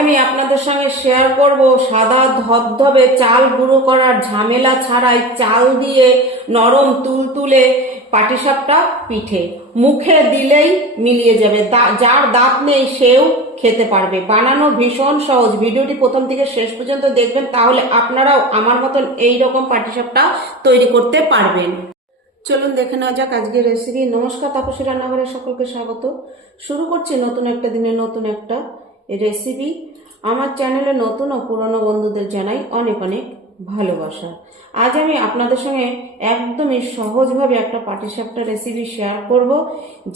আমি আপনাদের সঙ্গে শেয়ার করব। সাদা ধবধবে চাল গুঁড়ো করার ঝামেলা ছাড়াই চাল দিয়ে নরম তুলতুলে পাটিসাপটা পিঠে। মুখে দিলেই মিলিয়ে যাবে। যার দাঁত নেই সেও খেতে পারবে। বানানো ভীষণ সহজ। ভিডিওটি প্রথম থেকে শেষ পর্যন্ত দেখবেন, তাহলে আপনারাও আমার মতন এই রকম পাটিসাপটা তৈরি করতে পারবেন। চলুন দেখে নেওয়া যাক আজকের রেসিপি নমস্কার, তাপসী রান্নাঘরে সকলকে স্বাগত। শুরু করছি নতুন একটা দিনে নতুন একটা রেসিপি আমার চ্যানেলে নতুন ও পুরনো বন্ধুদের জানাই অনেক অনেক ভালোবাসা। আজ আমি আপনাদের সঙ্গে একদমই সহজভাবে একটা পাটিসাপটা রেসিপি শেয়ার করব।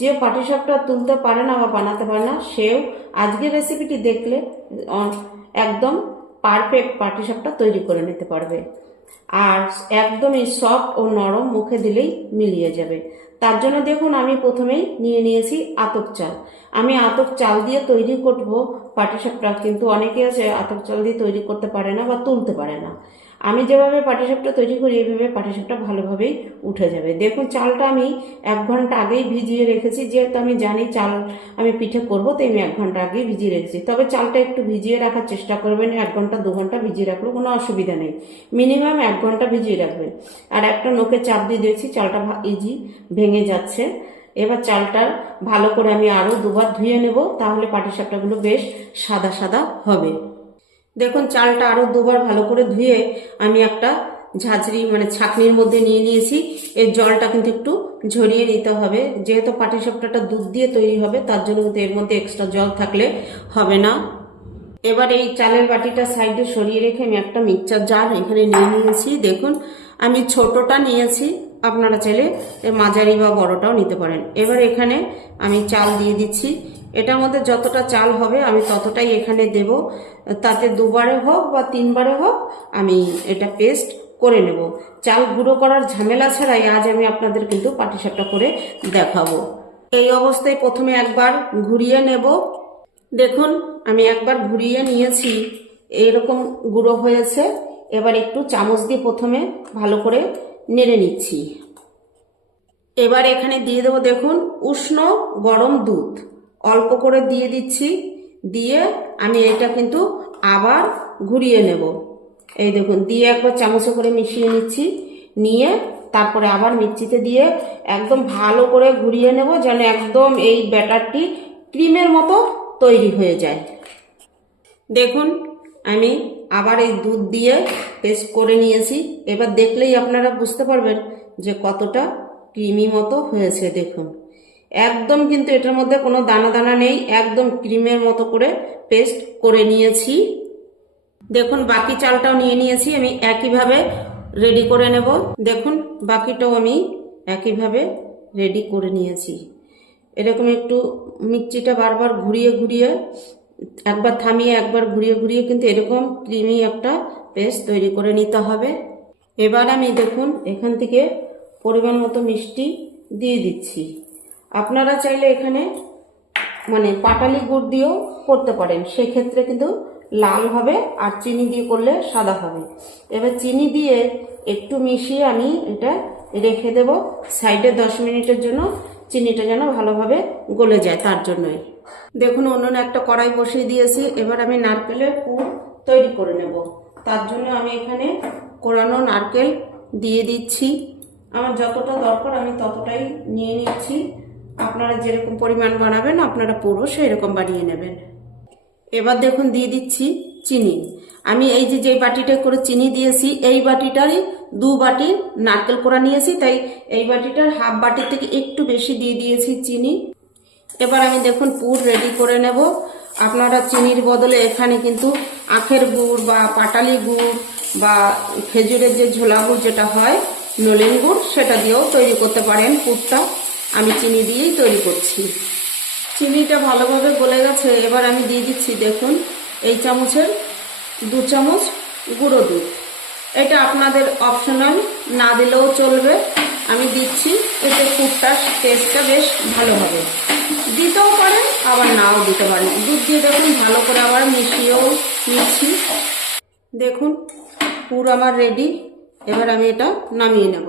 যে পাটিসাপটা তুলতে পারে না বা বানাতে পারে না, সেও আজকের রেসিপিটি দেখলে একদম পারফেক্ট পাটিসাপটা তৈরি করে নিতে পারবে। আর একদমই সফট ও নরম মুখে দিলেই মিলিয়ে যাবে। তার জন্য দেখুন, আমি প্রথমেই নিয়ে নিয়েছি আতপ চাল। আমি আতপ চাল দিয়ে তৈরি করব পাটিসাপটা কিন্তু অনেকে আছে আতপ চাল দিয়ে তৈরি করতে পারে না বা তুলতে পারে না। আমি যেভাবে পাটিসাপটা তৈরি করি, এইভাবে পাটিসাপটা ভালোভাবেই উঠে যাবে। দেখুন, চালটা আমি এক ঘণ্টা আগেই ভিজিয়ে রেখেছি। যেহেতু আমি জানি চাল আমি পিঠে করব, তাই আমি এক ঘণ্টা আগেই ভিজিয়ে রেখেছি। তবে চালটা একটু ভিজিয়ে রাখার চেষ্টা করবেন। এক ঘণ্টা, দু ঘণ্টা ভিজিয়ে রাখলেও কোনো অসুবিধা নেই। মিনিমাম এক ঘণ্টা ভিজিয়ে রাখবেন। আর একটা নোকে চাপ দিয়ে দিয়েছি, চালটা ইজি ভেঙে যাচ্ছে। এবার চালটার ভালো করে আমি আরও দুবার ধুয়ে নেব, তাহলে পাটিসাপটাগুলো বেশ সাদা সাদা হবে। দেখুন, চালটা আরও দুবার ভালো করে ধুয়ে আমি একটা ঝাঁঝরি মানে ছাকনির মধ্যে নিয়ে নিয়েছি। এর জলটা কিন্তু একটু ঝরিয়ে নিতে হবে। যেহেতু পাটিসাপটাটা দুধ দিয়ে তৈরি হবে, তার জন্য কিন্তু এর মধ্যে এক্সট্রা জল থাকলে হবে না। এবার এই চালের বাটিটা সাইডে সরিয়ে রেখে আমি একটা মিক্সচার জার এখানে নিয়ে নিয়েছি। দেখুন, আমি ছোটটা নিয়েছি আপনারা চাইলে মাঝারি বা বড়টাও নিতে পারেন। এবার এখানে আমি চাল দিয়ে দিচ্ছি। এটার মধ্যে যতটা চাল হবে আমি ততটাই এখানে দেব। তাতে দুবারে হোক বা তিনবারে হোক আমি এটা পেস্ট করে নেব। চাল গুঁড়ো করার ঝামেলা ছাড়াই আজ আমি আপনাদের কিন্তু পাটিসাপটা করে দেখাবো। এই অবস্থায় প্রথমে একবার ঘুরিয়ে নেব। দেখুন, আমি একবার ঘুরিয়ে নিয়েছি। এরকম গুঁড়ো হয়েছে। এবার একটু চামচ দিয়ে প্রথমে ভালো করে নেড়ে নিচ্ছি। এবার এখানে দিয়ে দেবো দেখুন, উষ্ণ গরম দুধ। অল্প করে দিয়ে দিচ্ছি, দিয়ে আমি এটা কিন্তু আবার ঘুরিয়ে নেব। এই দেখুন, দিয়ে একবার চামচে করে মিশিয়ে নিচ্ছি, নিয়ে তারপরে আবার মিক্সিতে দিয়ে একদম ভালো করে ঘুরিয়ে নেব যেন একদম এই ব্যাটারটি ক্রিমের মতো তৈরি হয়ে যায়। দেখুন, আমি আবার এই দুধ দিয়ে পেস্ট করে নিয়েছি। এবার দেখলেই আপনারা বুঝতে পারবেন যে কতটা ক্রিমি মতো হয়েছে, দেখুন। একদম কিন্তু এটার মধ্যে কোনো দানা দানা নেই, একদম ক্রিমের মতো করে পেস্ট করে নিয়েছি। দেখুন, বাকি চালটাও নিয়ে নিয়েছি, আমি একইভাবে রেডি করে নেব। দেখুন, বাকিটাও আমি একইভাবে রেডি করে নিয়েছি। এরকম একটু মিক্সিটা বারবার ঘুরিয়ে ঘুরিয়ে একবার থামিয়ে একবার ঘুরিয়ে ঘুরিয়ে কিন্তু এরকম ক্রিমি একটা পেস্ট তৈরি করে নিতে হবে। এবার আমি দেখুন, এখান থেকে পরিমাণ মতো মিষ্টি দিয়ে দিচ্ছি। আপনারা চাইলে এখানে মানে পাটালি গুড় দিয়েও করতে পারেন। সেক্ষেত্রে কিন্তু লাল হবে আর চিনি দিয়ে করলে সাদা হবে। এবার চিনি দিয়ে একটু মিশিয়ে আমি এটা রেখে দেব। সাইডে দশ মিনিটের জন্য চিনিটা যেন ভালোভাবে গলে যায় তার জন্যই। দেখুন অন্য একটা কড়াই বসিয়ে দিয়েছি। এবার আমি নারকেলের পুর তৈরি করে নেব। তার জন্য আমি এখানে কোরানো নারকেল দিয়ে দিচ্ছি। আমার যতটা দরকার আমি ততটাই নিয়ে নিচ্ছি। আপনারা যেরকম পরিমাণ বানাবেন, আপনারা পুরো সেই রকম বানিয়ে নেবেন। এবার দেখুন, দিয়ে দিচ্ছি চিনি। আমি এই যে যে বাটিটা করে চিনি দিয়েছি, এই বাটিটারই দু বাটি নারকেল কোড়া নিয়েছি। তাই এই বাটিটার হাফ বাটির থেকে একটু বেশি দিয়ে দিয়েছি চিনি। এবার আমি দেখুন পুর রেডি করে নেব। আপনারা চিনির বদলে এখানে কিন্তু আখের গুড় বা পাটালি গুড় বা খেজুরের যে ঝোলা গুড় যেটা হয় নলেন গুড়, সেটা দিয়েও তৈরি করতে পারেন পুরটা। আমি চিনি দিয়েই তৈরি করছি। চিনিটা ভালোভাবে গলে গেছে, এবার আমি দিয়ে দিচ্ছি দেখুন এই চামচের দু চামচ গুঁড়ো দুধ। এটা আপনাদের অপশনাল না দিলেও চলবে। আমি দিচ্ছি, এতে ফুডটার টেস্টটা বেশ ভালো হবে দিতেও পারেন, আবার নাও দিতে পারেন। দুধ দিয়ে দেখুন, ভালো করে আবার মিশিয়েও নিচ্ছি। দেখুন, পুর আমার রেডি এবার আমি এটা নামিয়ে নেব।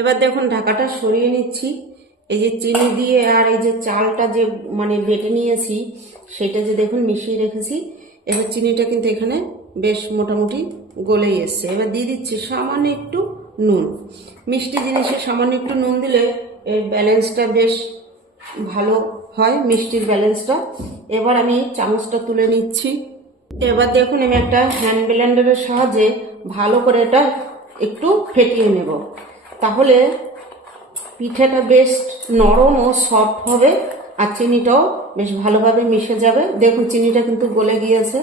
এবার দেখুন, ঢাকাটা সরিয়ে নিচ্ছি। এই যে চিনি দিয়ে আর এই যে চালটা যে মানে বেটে নিয়েছি, সেটা যে দেখুন মিশিয়ে রেখেছি, এবার চিনিটা কিন্তু এখানে বেশ মোটামুটি গলেই এসছে। এবার দিয়ে দিচ্ছি সামান্য একটু নুন। মিষ্টি জিনিসে সামান্য একটু নুন দিলে এর ব্যালেন্সটা বেশ ভালো হয়, মিষ্টির ব্যালেন্সটা এবার আমি চামচটা তুলে নিচ্ছি। এবার দেখুন, আমি একটা হ্যান্ড ব্লেন্ডারের সাহায্যে ভালো করে এটা একটু ফেটিয়ে নেব। তাহলে পিঠেটা বেশ নরম ও সফট হবে আর চিনিটাও বেশ ভালোভাবে মিশে যাবে। দেখুন, চিনিটা কিন্তু গলে গিয়েছে।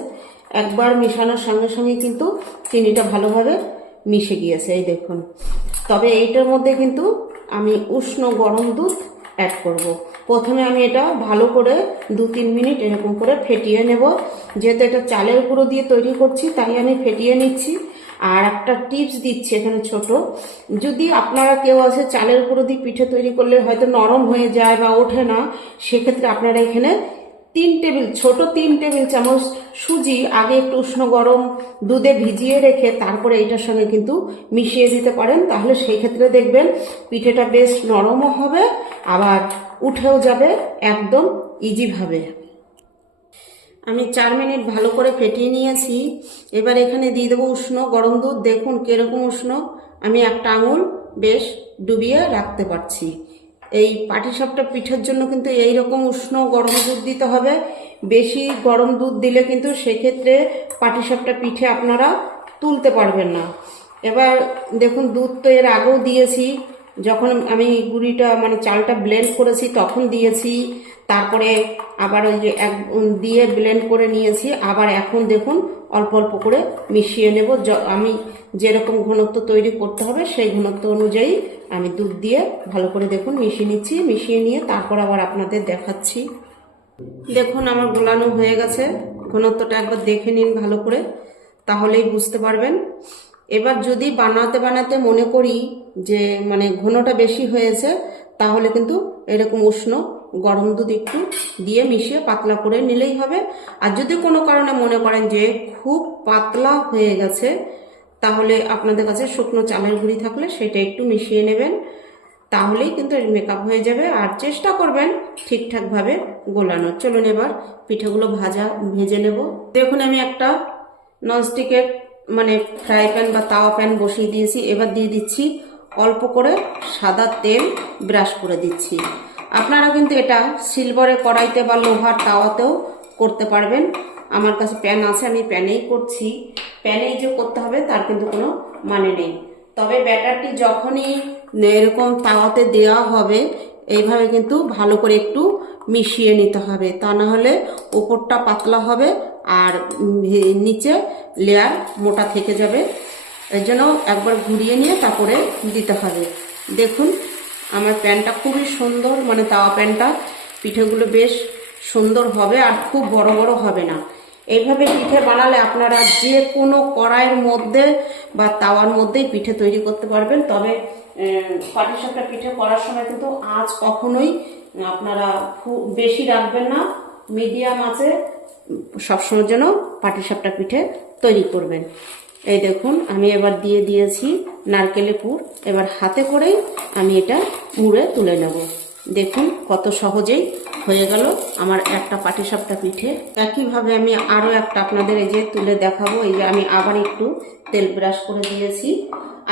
একবার মেশানোর সঙ্গে সঙ্গে কিন্তু চিনিটা ভালোভাবে মিশে গিয়েছে, এই দেখুন। তবে এইটার মধ্যে কিন্তু আমি উষ্ণ গরম দুধ অ্যাড করব। প্রথমে আমি এটা ভালো করে দু তিন মিনিট এরকম করে ফেটিয়ে নেব। যেহেতু এটা চালের গুঁড়ো দিয়ে তৈরি করছি, তাই আমি ফেটিয়ে নিচ্ছি। আর একটা টিপস দিচ্ছি এখানে ছোট। যদি আপনারা কেউ আছে চালের গুঁড়ো দিয়ে পিঠে তৈরি করলে হয়তো নরম হয়ে যায় বা ওঠে না, সেক্ষেত্রে আপনারা এখানে তিন টেবিল, ছোট তিন টেবিল চামচ সুজি, আগে একটু উষ্ণ গরম দুধে ভিজিয়ে রেখে তারপরে এটার সঙ্গে কিন্তু মিশিয়ে দিতে পারেন। তাহলে সেই ক্ষেত্রে দেখবেন পিঠেটা বেশ নরমও হবে, আবার উঠেও যাবে একদম ইজিভাবে। আমি চার মিনিট ভালো করে ফেটিয়ে নিয়েছি। এবার এখানে দিয়ে দেবো উষ্ণ গরম দুধ। দেখুন কীরকম উষ্ণ। আমি একটা আঙুল বেশ ডুবিয়ে রাখতে পারছি। এই পাটিসাপটা পিঠের জন্য কিন্তু এই রকম উষ্ণ গরম দুধ দিতে হবে। বেশি গরম দুধ দিলে কিন্তু সেক্ষেত্রে পাটিসাপটা পিঠে আপনারা তুলতে পারবেন না। এবার দেখুন, দুধ তো এর আগেও দিয়েছি। যখন আমি গুঁড়িটা মানে চালটা ব্লেন্ড করেছি, তখন দিয়েছি। তারপরে আবার ওই যে এক দিয়ে ব্লেন্ড করে নিয়েছি। আবার এখন দেখুন, অল্প অল্প করে মিশিয়ে নেব। আমি যেরকম ঘনত্ব তৈরি করতে হবে, সেই ঘনত্ব অনুযায়ী আমি দুধ দিয়ে ভালো করে দেখুন, মিশিয়ে নিচ্ছি, মিশিয়ে নিয়ে তারপর আবার আপনাদের দেখাচ্ছি। দেখুন, আমার গোলানো হয়ে গেছে। ঘনত্বটা একবার দেখে নিন ভালো করে, তাহলেই বুঝতে পারবেন। এবার যদি বানাতে বানাতে মনে করি যে মানে ঘনটা বেশি হয়েছে, তাহলে কিন্তু এরকম উষ্ণ গরম দুধ একটু দিয়ে মিশিয়ে পাতলা করে নিলেই হবে। আর যদি কোনো কারণে মনে করেন যে খুব পাতলা হয়ে গেছে তাহলে আপনাদের কাছে শুকনো চালের গুঁড়ি থাকলে সেটা একটু মিশিয়ে নেবেন। তাহলেই কিন্তু এর মেকআপ হয়ে যাবে। আর চেষ্টা করবেন ঠিকঠাকভাবে গোলানোর। চলুন এবার পিঠেগুলো ভাজা ভেজে নেব। দেখুন, আমি একটা ননস্টিকের মানে ফ্রাই প্যান বা তাওয়া প্যান বসিয়ে দিয়েছি। এবার দিয়ে দিচ্ছি অল্প করে সাদা তেল ব্রাশ করে দিচ্ছি। আপনারা কিন্তু এটা সিলভারের কড়াইতে বা লোহার তাওয়াতেও করতে পারবেন। আমার কাছে প্যান আছে, আমি প্যানেই করছি। প্যানেই যে করতে হবে, তার কিন্তু কোনো মানে নেই। তবে ব্যাটারটি যখনই এরকম তাওয়াতে দেওয়া হবে, এইভাবে কিন্তু ভালো করে একটু মিশিয়ে নিতে হবে। তা না হলে ওপরটা পাতলা হবে আর নিচে লেয়ার মোটা থেকে যাবে। এর জন্য একবার ঘুরিয়ে নিয়ে তারপরে দিতে হবে। দেখুন, আমার প্যানটা খুবই সুন্দর মানে তাওয়া প্যানটা পিঠেগুলো বেশ সুন্দর হবে আর খুব বড় বড় হবে না। এইভাবে পিঠে বানালে আপনারা যে কোনো কড়াইয়ের মধ্যে বা তাওয়ার মধ্যেই পিঠে তৈরি করতে পারবেন। তবে পাটিসাপটা পিঠে করার সময় কিন্তু আঁচ কখনোই আপনারা বেশি রাখবেন না। মিডিয়াম আছে সবসময়ের জন্য পাটিসাপটা পিঠে তৈরি করবেন। এই দেখুন, আমি এবার দিয়ে দিয়েছি নারকেলের পুর। এবার হাতে করেই আমি এটা মুড়ে তুলে নেব। দেখুন কত সহজেই হয়ে গেল আমার একটা পাটিসাপটা পিঠে। একইভাবে আমি আরও একটা আপনাদের এই যে তুলে দেখাবো, এই যে আমি আবার একটু তেল ব্রাশ করে দিয়েছি।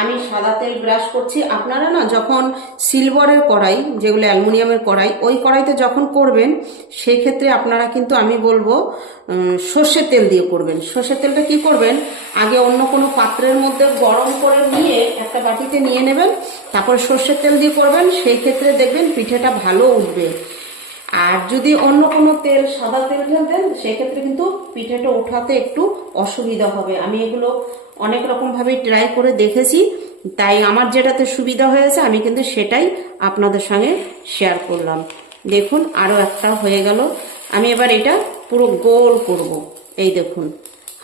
আমি সাদা তেল ব্রাশ করছি, আপনারা না যখন সিলভারের কড়াই, যেগুলো অ্যালুমিনিয়ামের কড়াই, ওই কড়াইতে যখন করবেন সেই ক্ষেত্রে আপনারা কিন্তু আমি বলব সর্ষের তেল দিয়ে করবেন। সর্ষের তেলটা কি করবেন? আগে অন্য কোনো পাত্রের মধ্যে গরম করে নিয়ে একটা বাটিতে নিয়ে নেবেন, তারপর সর্ষের তেল দিয়ে করবেন, সেই ক্ষেত্রে দেখবেন পিঠেটা ভালো উঠবে। আর যদি অন্য কোনো তেল, সাদা তেল দেন, সেক্ষেত্রে কিন্তু পিঠেটা ওঠাতে একটু অসুবিধা হবে। আমি এগুলো অনেক রকমভাবেই ট্রাই করে দেখেছি। তাই আমার যেটাতে সুবিধা হয়েছে, আমি কিন্তু সেটাই আপনাদের সঙ্গে শেয়ার করলাম। দেখুন আরও একটা হয়ে গেল। আমি এবার এটা পুরো গোল করব। এই দেখুন,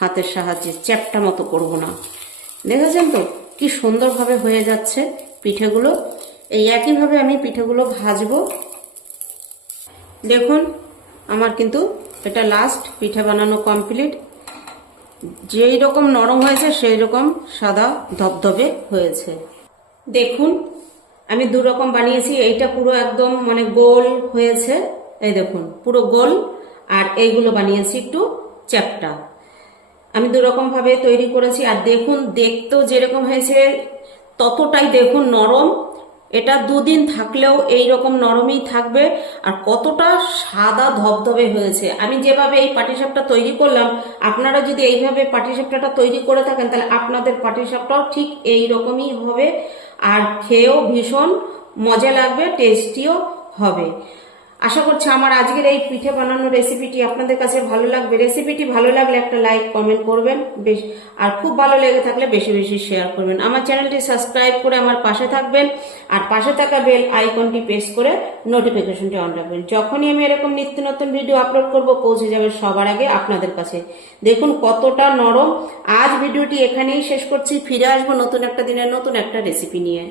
হাতের সাহায্যে চ্যাপটা মতো করব না। দেখেছেন তো, কি সুন্দরভাবে হয়ে যাচ্ছে পিঠেগুলো। এই একইভাবে আমি পিঠেগুলো ভাজবো। দেখুন, আমার কিন্তু এটা লাস্ট পিঠা বানানো কমপ্লিট যেই রকম নরম হয়েছে, সেই রকম সাদা ধবধবে হয়েছে। দেখুন, আমি দু রকম বানিয়েছি, এইটা পুরো একদম মানে গোল হয়েছে। এই দেখুন, পুরো গোল। আর এইগুলো বানিয়েছি একটু চ্যাপটা। আমি দুরকম ভাবে তৈরি করেছি, আর দেখুন, দেখতেও যেরকম হয়েছে, ততটাই দেখুন নরম। এটা দুদিন থাকলেও এই রকম নরমই থাকবে। আর কতটা সাদা ধবধবে হয়েছে। আমি যেভাবে এই পাটিসাপটা তৈরি করলাম, আপনারা যদি এইভাবে পাটিসাপটাটা তৈরি করে থাকেন, তাহলে আপনাদের পাটিসাপটাও ঠিক এই রকমই হবে। আর খেয়েও ভীষণ মজা লাগবে, টেস্টিও হবে। আশা করছি আমার আজকের এই পিঠে বানানোর রেসিপিটি আপনাদের কাছে ভালো লাগবে। রেসিপিটি ভালো লাগলে একটা লাইক কমেন্ট করবেন, বেশ, আর খুব ভালো লেগে থাকলে বেশি বেশি শেয়ার করবেন। আমার চ্যানেলটি সাবস্ক্রাইব করে আমার পাশে থাকবেন, আর পাশে থাকা বেল আইকনটি প্রেস করে নোটিফিকেশনটি অন রাখবেন। যখনই আমি এরকম নিত্য নতুন ভিডিও আপলোড করব, পৌঁছে যাবে সবার আগে আপনাদের কাছে। দেখুন কতটা নরম। আজ ভিডিওটি এখানেই শেষ করছি। ফিরে আসব নতুন একটা দিনের নতুন একটা রেসিপি নিয়ে।